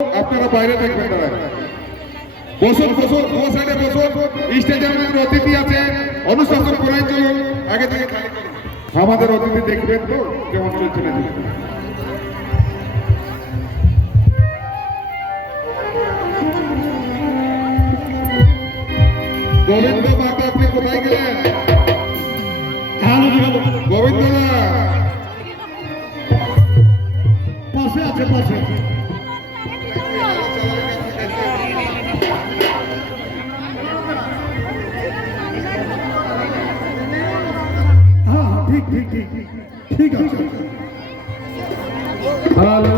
আপনারা বাইরে থাকবেন দাদা। বসুন বসুন, দু সাইডে বসুন। স্টেজে আমাদের অতিথি আছে, অনুশাসন করার জন্য আগে থেকে খালি করুন। আমাদের অতিথি দেখবেন তো কেমন চলছে না। গোবিন্দ মাতা, আপনি কোথায় গেলেন? গোবিন্দ না পাশে আছে, পাশে। হ্যাঁ, ঠিক ঠিক ঠিক ঠিক আছে। হ্যালো,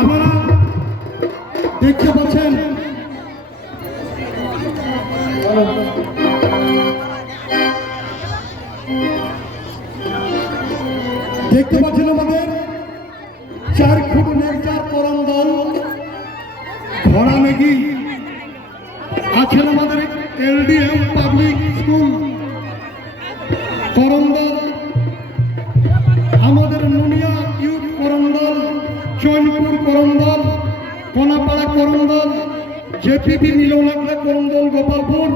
আপনারা দেখতে পাচ্ছেন আমাদের 4 ফুট নেকচার করম দল ঘোড়া মেঘি আছেন আমাদের এলডিএম পাবলিক স্কুল করম দল, আমাদের নুনিয়া ইউথ করম দল, চৈনপুর করম দল, কোনাপাড়া করম দল, জেপিবি নীলনাগড়া করম দল গোপালপুর,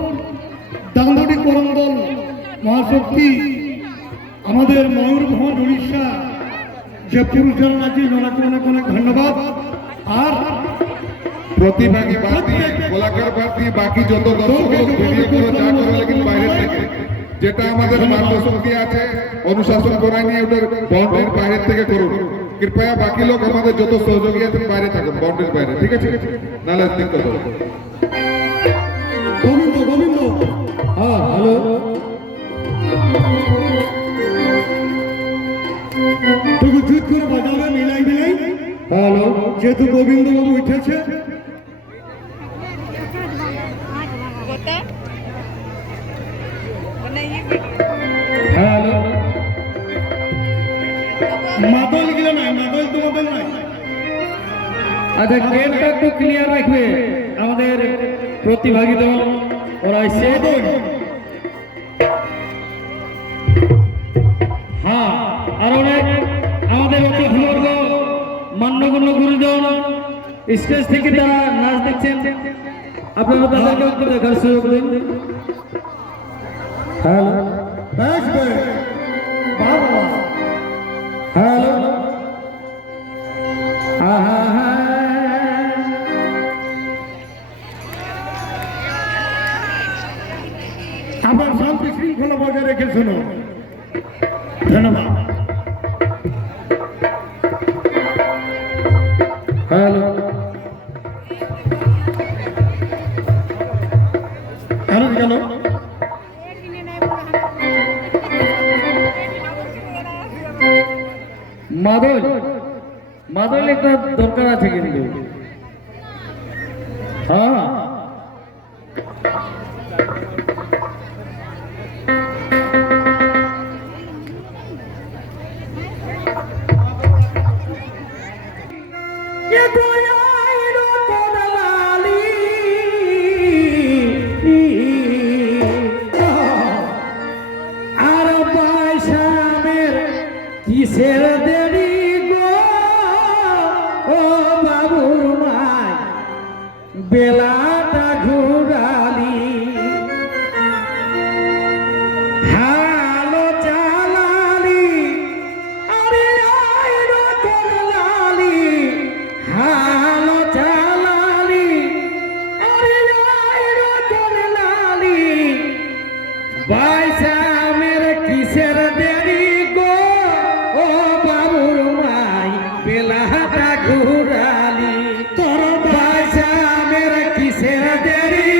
দামোদি করম দল মহাশক্তি, আমাদের ময়ূরভঞ্জ উড়িষ্যা যে পুরুষজন আছে ওনাকে অনেক অনেক ধন্যবাদ। আর প্রতিভাগী বাদ দিয়ে, কলাকার বাদ দিয়ে বাকি যত দর্শক ভিডিও করো যা করো, লেকিন বাইরে থেকে যেটা আমাদের মার্গশক্তি আছে অনুশাসন করাই নিয়ে ওটার বাউন্ডারির বাইরে থেকে করুন। কৃপয়া বাকি লোক আমাদের যত সহযোগী আছেন বাইরে থাকুন, বাউন্ডারির বাইরে, ঠিক আছে? নাহলে দিক্কত হবে। গোবিন্দ গোবিন্দ হ্যাঁ হ্যালো, তুই জুত করে বাজাবে মিলাই মিলাই। হ্যালো, যেহেতু গোবিন্দ বাবু উঠেছে হ্যালো, মাদল গেলে নাই, মাদল তোমাদের নাই। আচ্ছা, গেটটা একটু ক্লিয়ার রাখবে আমাদের প্রতিভাগী দল, ওরা এসে। হ্যাঁ, আর অনেক আমাদের অতিথিবর্গ মান্যগণ্য গুরুজন স্টেজ থেকে তারা নাচ দেখছেন, আপনারা তাদেরকে একটু দেখার সুযোগ দিন। হ্যালো, হ্যালো, আপনার শান্তি শৃঙ্খলা বজায় রেখে শুনুন। ধন্যবাদ। হ্যালো, হ্যালো গেল মাদল, মাদল একটা দরকার আছে কিন্তু। হ্যাঁ, আর পয়সামের কিসের দেরি গো ও বাবুর মাই, বেলাটা ঘুরালি হালো চালালি, আরে আই রতন লালি হালো চালালি, আরে আই রতন লালি, পয়সামের কিসের দেরি গো ও বাবুর মাই, বেলাটা ঘুরালি তোর পয়সামের কিসের দেরি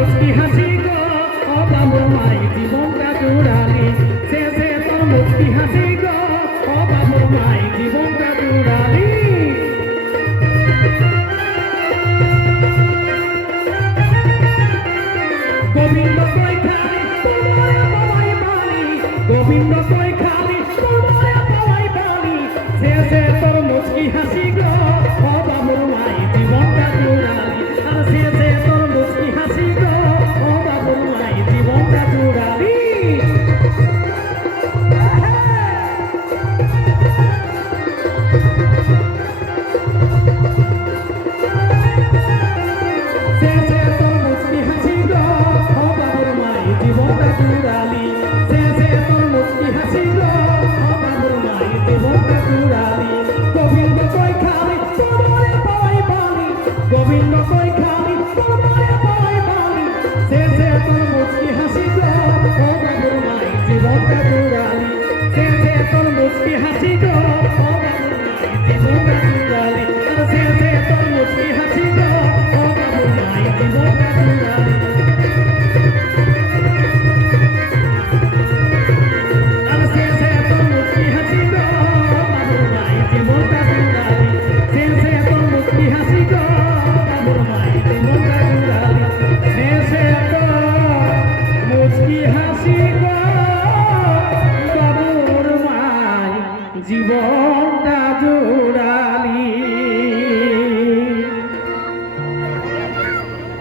মুস্কি হাসি গো ও বাবুর মাই জীবনটা জুড়ালি শেষে তোর মুস্কি হাসি গো ও বাবুর মাই জীবনটা জুড়ালি গোবিন্দ কই খালি তোমার বাবাই বালি গোবিন্দ কই